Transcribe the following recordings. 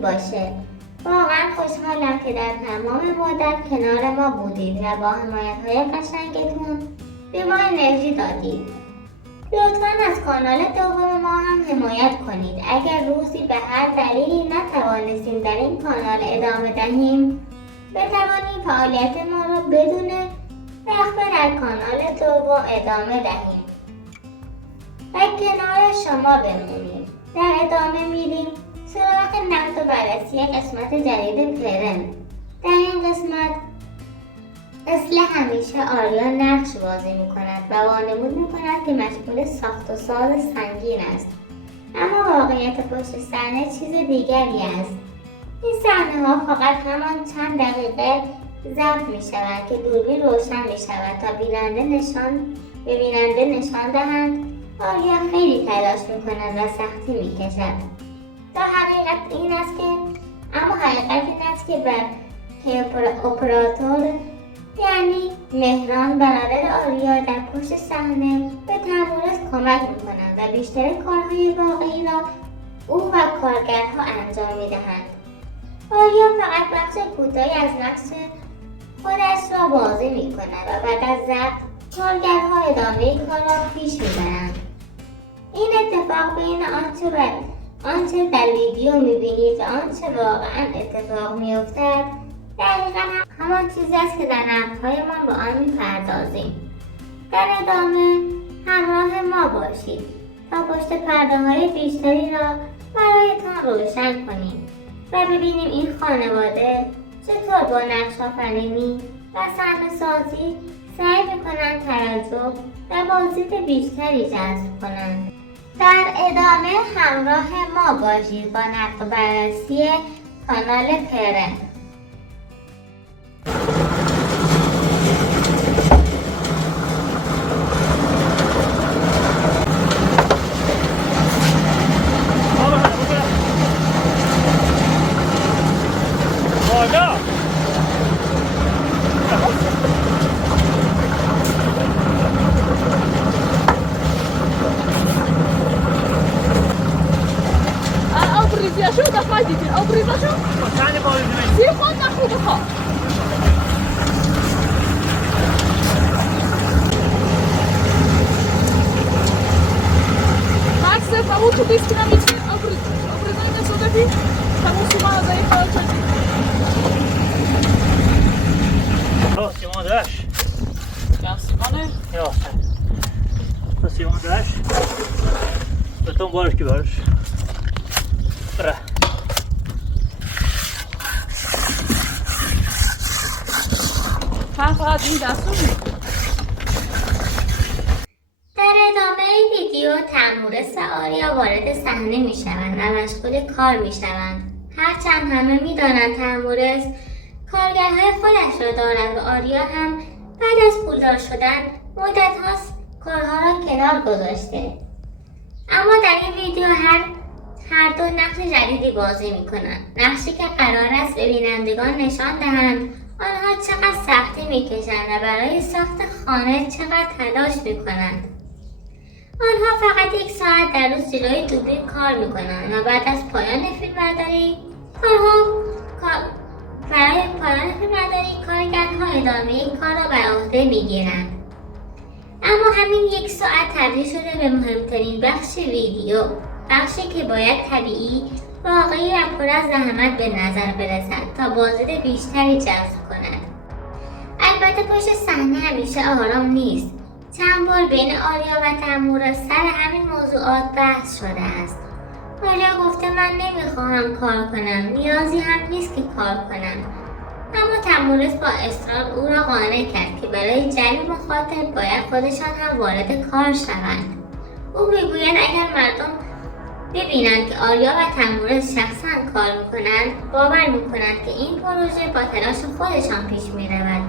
باشه. واقعا خوشحالم که در تمام مدت کنار ما بودید و با حمایت‌های قشنگتون به ما انرژی دادید. لطفاً از کانال دوم ما هم حمایت کنید. اگر روزی به هر دلیلی نتوانستیم در این کانال ادامه دهیم، بتوانیم فعالیت ما را بدون وقفه در کانال دوم ادامه دهیم و کنار شما بمونیم. در ادامه میریم سراغ نقد و بررسی قسمت جدید پرن. در این قسمت مثل همیشه آریا نقش بازی میکند و وانمود میکند که مشغول ساخت و ساز سنگین است، اما واقعیت پشت صحنه چیز دیگری است. این صحنه ها فقط همان چند دقیقه ضبط می شود که دوربین روشن می شود تا به بیننده نشان دهند آریا خیلی تلاش می کند و سختی می کشد. حقیقت این است که اپراتور یعنی مهران برادر آریا در پشت صحنه به تمورز کمک می کند و بیشتر کارهای واقعی را او و کارگرها انجام می دهند. آریا فقط بخش کوتاهی از نقش خودش را بازی می کند و بعد از ضبط کارگرها ادامه کار را پیش می برند. این اتفاق بین آنچه در ویدیو می بینید و آنچه واقعا اتفاق می افتد دقیقا همان چیزی است که در نقدهایمان با آن می پردازیم. در ادامه همراه ما باشید تا پشت پرده های بیشتری را برایتان روشن کنیم و ببینیم این خانواده چطور با نقش آفرینی و صحنه سازی سعی میکنند توجه و بازدید بیشتری جذب کنند. در ادامه همراه ما باشید با نقد و بررسی کانال پرن. شو دفعتي او بريزه شو؟ ثاني بقول لك في خون ناخذ بخا ماكس فهمتوا بيس كنا ميتين او بريزه انا صدفي فهمتوا ما زي خالتي Simon Dash. Ja, Simone? Ja. To Simon Dash. Potom baršky barš. Bra. فقط این دستو در ادامه ویدیو تمورز و آریا وارد صحنه می شوند و مشغول کار می شوند. هرچند همه می دانند تمورز کارگرهای خودش را دارد و آریا هم بعد از پولدار شدن مدت هاست کارها را کنار گذاشته، اما در این ویدیو هر دو نقش جدیدی بازی می کنند. نقشی که قرار است به بینندگان نشان دهند آنها چقدر سختی می کشند و برای ساخت خانه چقدر تلاش می کنند. آنها فقط 1 ساعت در روز جلوی دوربین کار می کنند و بعد از پایان فیلمبرداری کارگرها ادامه کار را بر عهده می گیرند. اما همین 1 ساعت تبدیل شده به مهمترین بخش ویدیو، بخشی که باید طبیعی، واقعی و پر از زحمت به نظر برسد تا بازدید بیشتری جذب کند. البته پشت صحنه همیشه آرام نیست. چند بار بین آریا و تمورز سر همین موضوعات بحث شده است. آریا گفته من نمیخواهم کار کنم، نیازی هم نیست که کار کنم، اما تمورز با اصرار او را قانع کرد که برای جلب مخاطب باید خودشان هم وارد کار شوند. او میگوید اگر مردم ببینند که آریا و تمورز شخصا کار میکنند باور میکنند که این پروژه با تلاش خودشان پیش میرود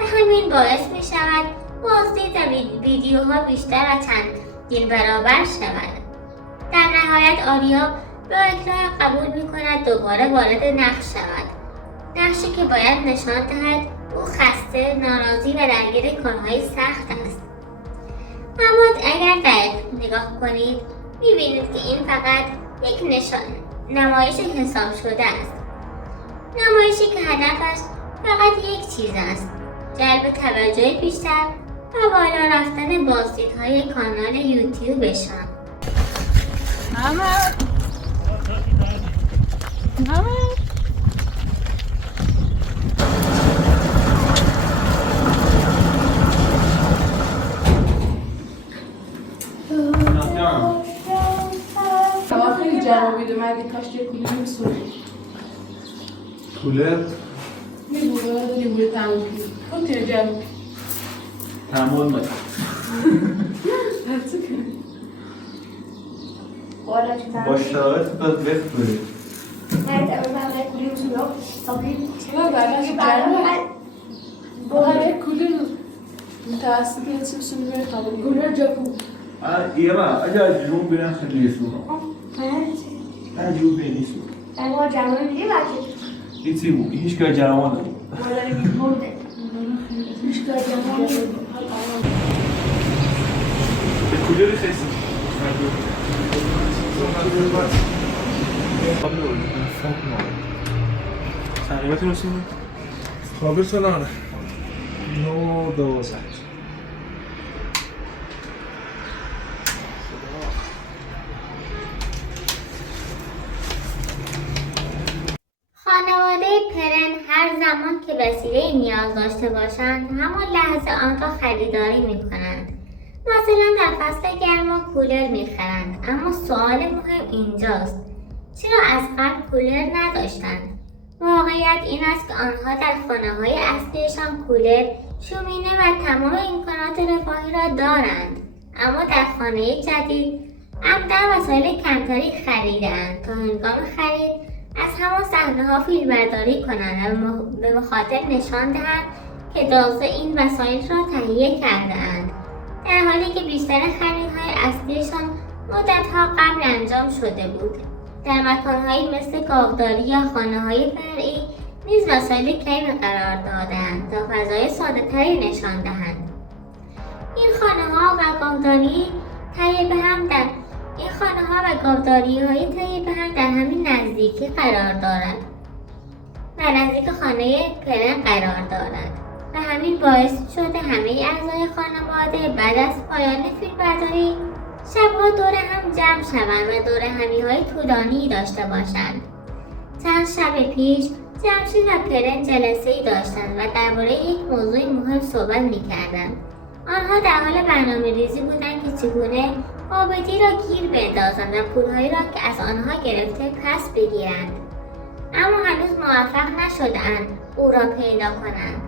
و همین باعث میشود بازدید ویدیوها بیشتر و چندین برابر شود. در نهایت آریا با اکراه قبول میکند دوباره وارد نقش شود، نقشی که باید نشان دهد او خسته، ناراضی و درگیر کارهای سخت است. اما اگر دقیق نگاه کنید میبینید که این فقط نمایش حساب شده است. نمایشی که هدفش فقط یک چیز است: جلب توجه بیشتر و بالا رفتن بازدیدهای کانال یوتیوبشان. محمد هوا خیلی جوابیده مردی کاش یه کولر میسوزه کولر میبوده نیموی تموم کن تیر جمعی تمام مگه با شرایط باید بخوری چرا بعد جمعی باید کولر متاسفی هستی بسونی بره قبول کولر جاکو ایران اگر جون بیرن خیلی سونا نه جون بیرن نیستو اما جمعه میگه بچه هیچی بود هیچ که جوان نبود مادر بیمورده هیچ کار جمعه به کولر خیلی تقریبات رسیم خابر سلامه 9-12 خانواده پرن هر زمان که وسیله نیاز داشته باشند همان لحظه آن را خریداری می کنند. مثلا در فصل گرما کولر می خرند، اما سوال مهم اینجاست: چرا از قبل کولر نداشتند؟ واقعیت این است که آنها در خانه‌های اصلیشان کولر، شومینه و تمام امکانات رفاهی را دارند، اما در خانه جدید عمدن وسایل کمتری خریده‌اند تا هنگام خرید از همان صحنه‌ها فیلمبرداری کنند و به مخاطب نشان دهند که تازه این وسایل را تهیه کرده‌اند، در حالی که بیشتر خریدهای اصلیشان مدت‌ها قبل انجام شده بود. در مکان‌هایی مثل گاوداری یا خانه‌های فرعی نیز وسایل کمی قرار داده‌اند تا فضای ساده‌تری نشان دهند. این خانه‌ها و گاوداری‌های تهیه به هم در همین نزدیکی قرار دارند و نزدیک خانه پرن قرار دارند و همین باعث شده همه اعضای خانواده بعد از پایان فیلمبرداری شب‌ها دور هم جمع شوند و دور همی‌های طولانی داشته باشند. چند شب پیش جمشید و پرن جلسه‌ای داشتند و درباره یک موضوع مهم صحبت می‌کردند. آنها در حال برنامه‌ریزی بودند که چگونه آبدی را گیر بندازند و پولهایی را که از آنها گرفته پس بگیرند، اما هنوز موفق نشده‌اند او را پیدا کنند.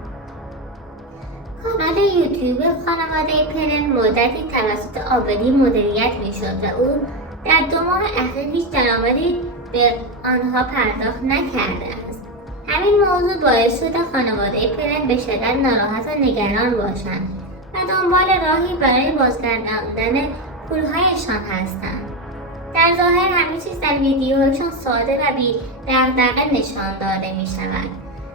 کانال یوتیوب خانواده پرن مدتی توسط آبدی مدیریت می‌شد و او در 2 ماه اخیر هیچ درآمدی به آنها پرداخت نکرده است. همین موضوع باعث شده خانواده پرن به شدت ناراحت و نگران باشند و دنبال راهی برای بازگرداندن پولهایشان هستند. در ظاهر همه چیز در ویدیوهایشان ساده و بی دغدغه نشان داده می شود،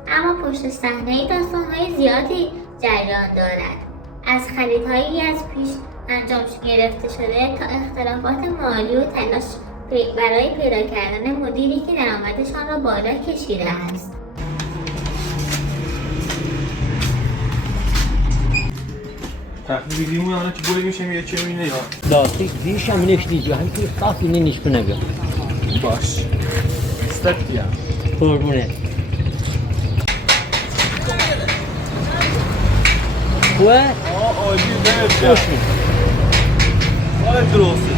اما پشت صحنه داستان‌های زیادی جریان دارد، از خریدهایی از پیش انجام گرفته شده تا اختلافات مالی و تلاش برای پیدا کردن مدیری که درآمدشان را بالا کشیده است. تحلیل ویدیو mu ki böyle bir şey mi geçiyor yine ya. Lastik değişen minişliyor. Hem ki tahminin iş buna göre. Baş. İstek ya. Hormone. Ve Acil evet ya. Hayırdır olsun.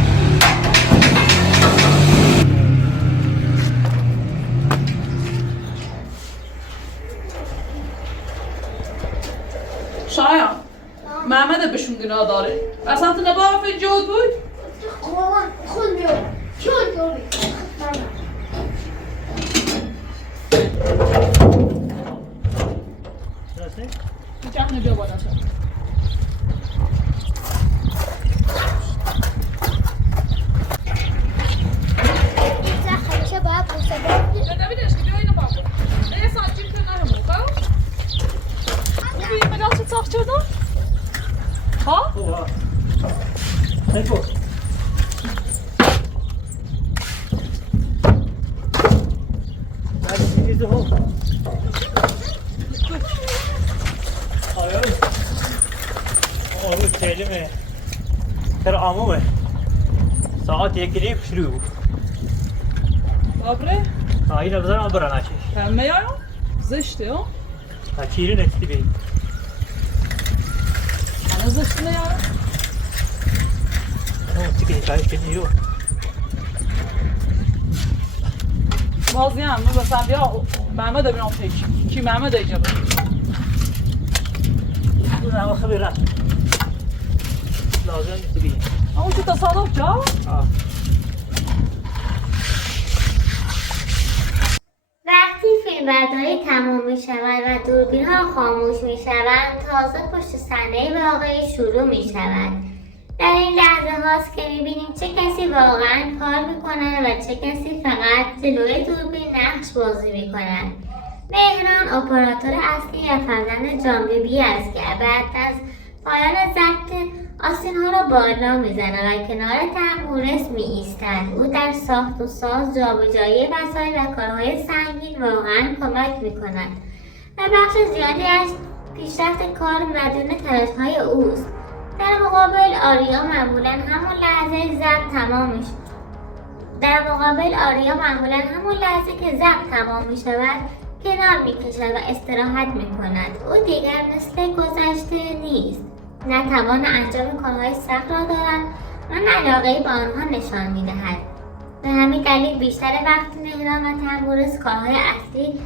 شایان محمد بهشون گناه داره اصلا تو نباید جود بود مامان خود بیار چون دوری Burası? بچه نجا باید شد خیلی باید بسه نمیدهش که بیایی نباید نه سانچیم که نرمون خب؟ ببین مدال چه ساخت شدن؟ ها؟ Oha. Hadi bu. چیزه ها آره سلمه ترى عمومه ساعات 1 شروع آبره؟ هاي بزرم أبرا ناشي کمه یا؟ زشته ها؟ هكيري نتي بي انا زشته نه یا؟ تيجي تعيش كنيو بازی هم مثلا بیا محمد بیام پیش کی محمد اینجا أنا خبيرة لازم تبي اما تو تصادف جا؟ وقتی فیلمبرداری تمام می شود و دوربین ها خاموش می شوند تازه پشت صحنه واقعی شروع می شود. در این لحظه هاست که می بینیم چه کسی واقعا کار می کند و چه کسی فقط جلوی دوربین نقش بازی می کند. مهران اپراتور اصلی و فرزند جان بیبی است که بعد از پایان ضبط آستین ها را بالا میزند و کنار تنبورس می ایستد. او در ساخت و ساز جابجایی وسایل و کارهای سنگین واقعا کمک می کند و بخش زیادی از پیشرفت کار مدیون تلاش‌های اوست. در مقابل آریا معمولا همون لحظه که ضبط تمام می شود کنار می کشد و استراحت می کند. او دیگر مثل گذشته نیست. نه توان انجام کارهای سخت را دارد و نه علاقه‌ای به آنها نشان می دهد. به همین دلیل بیشتر وقت مهران و تنبورس کارهای اصلی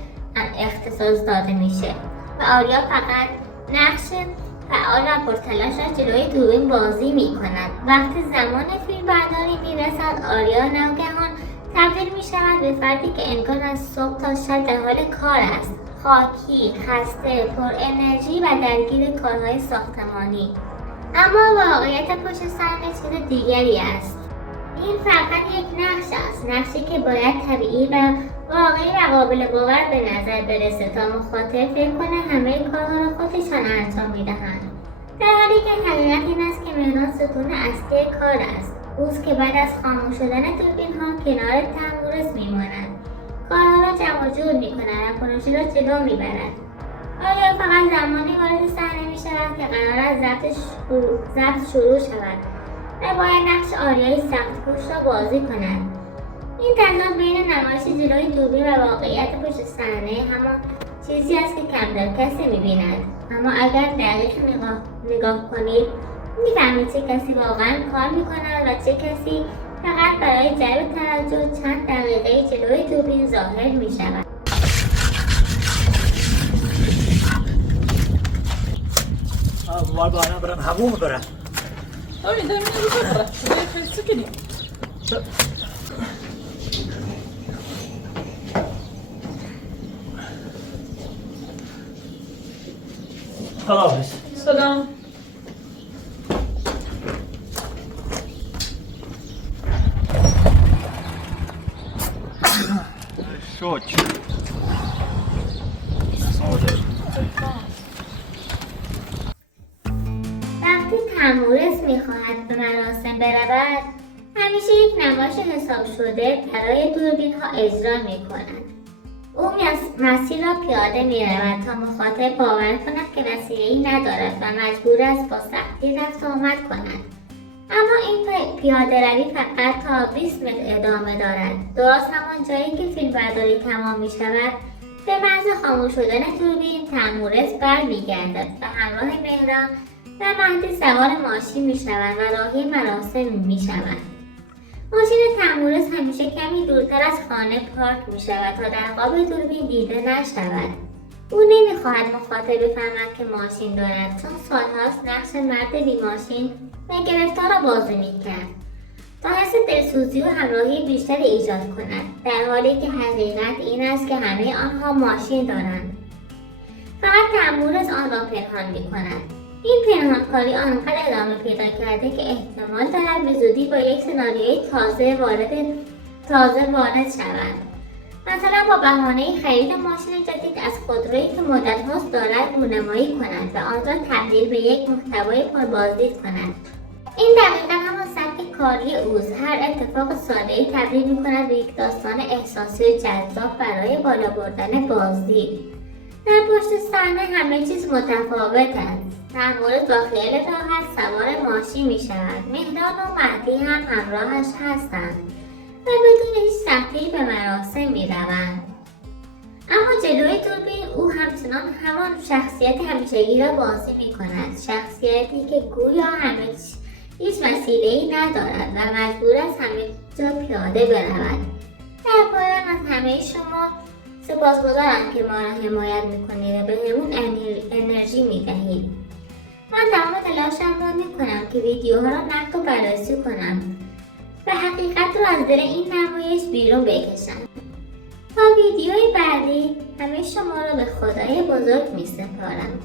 اختصاص داده میشه و آریا فقط نقش فعال و پرتلاش را جلوی دوربین بازی می کند. وقتی زمان فیلم برداری می رسد آریا ناگهان تبدیل می شود به فردی که انگار از صبح تا شب در حال کار است. خاکی، خسته، پر انرژی و درگیر کارهای ساختمانی. اما واقعیت پشت صحنه چیز دیگری است. این فقط یک نقش است، نقشی که باید طبیعی و واقعی و قابل باور به نظر برسه تا مخاطب فکر کنه همه کارها را خودشان انجام میدهند. در حالی که حقیقت این است که مهران ستون اصلی کار است. اوست که بعد از خاموش شدن دوربین ها کنار تنبورس میماند، کارها را جمع جور میکند و پروژه را جلو میبرد. آیا فقط زمانی وارد صحنه میشود که قرار است ضبط شروع شود و باید نقش آریای سخت‌کوش را بازی کند. این تضاد بین نمایش جلوی دوربین و واقعیت پشت صحنه همان چیزی است که کمتر کسی می‌بیند. اما اگر دقیق نگاه کنید می‌فهمید چه کسی واقعا کار می‌کند و چه کسی فقط برای جلب توجه چند دقیقه جلوی دوربین ظاهر می‌شود. وال بانا برم هموم برم آره دارم اینو ببره خیلی سکنی خلاص سلام شوک وقتی تنبورس میخواهد به مراسم برود همیشه یک نمایش حساب شده برای دوربین ها اجرا میکند. او مسیر را پیاده میرود تا مخاطب باور کند که وسیله‌ای ندارد و مجبور است با سختی رفت و آمد کند. اما این پیاده روی فقط تا 20 متر ادامه دارد. درست همان جایی که فیلم برداری تمام می شود به محض خاموش شدن دوربین تنبورس برمیگردد و همراه مهران و مهدی سوار ماشین می شود و راهی مراسم می شود. ماشین تنبورس همیشه کمی دورتر از خانه پارک می شود تا در قاب دوربین دیده نشود. او نمیخواهد مخاطب بفهمد که ماشین دارد چون سالهاست نقش مرد بی ماشین و گرفتار را بازی میکرد تا حس دلسوزی و همراهی بیشتری ایجاد کند، در حالی که حقیقت این است که همه آنها ماشین دارند. فقط تنبورس آن را پنهان میکند. این پنهانکاری آنقدر ادامه پیدا کرده که احتمال دارد به زودی با یک سناریوی تازه وارد شود. مثلا با بهانه خرید ماشین جدید از خودرویی که مدت هاست دارد رونمایی کند و آن را تبدیل به یک محتوای پربازدید کند. این دقیقا همان سبک کاری اوست. هر اتفاق ساده‌ای تبدیل می‌کند به یک داستان احساسی و جذاب برای بالا بردن بازی. در پشت صحنه همه چیز متفاوت است. در مورد با خیال راحت سوار ماشین می‌شود. مهران و مهدی هم همراهش هستند و بدون هیچ سختی به مراسم می‌روند. اما جلوی دوربین او همچنان همان شخصیت همیشگی را بازی می‌کند. شخصیتی که گویا هیچ وسیله‌ای ندارد و مجبور است همه جا پیاده برود. در پایان از همه شما سپاسگزارم که ما را حمایت می‌کنید و بهمون انرژی می‌دهید. من تمام تلاشم را می‌کنم که ویدیوها را نقد و بررسی کنم و حقیقت را از دل این نمایش بیرون بکشم. تا ویدیوی بعدی همه شما را به خدای بزرگ می‌سپارم.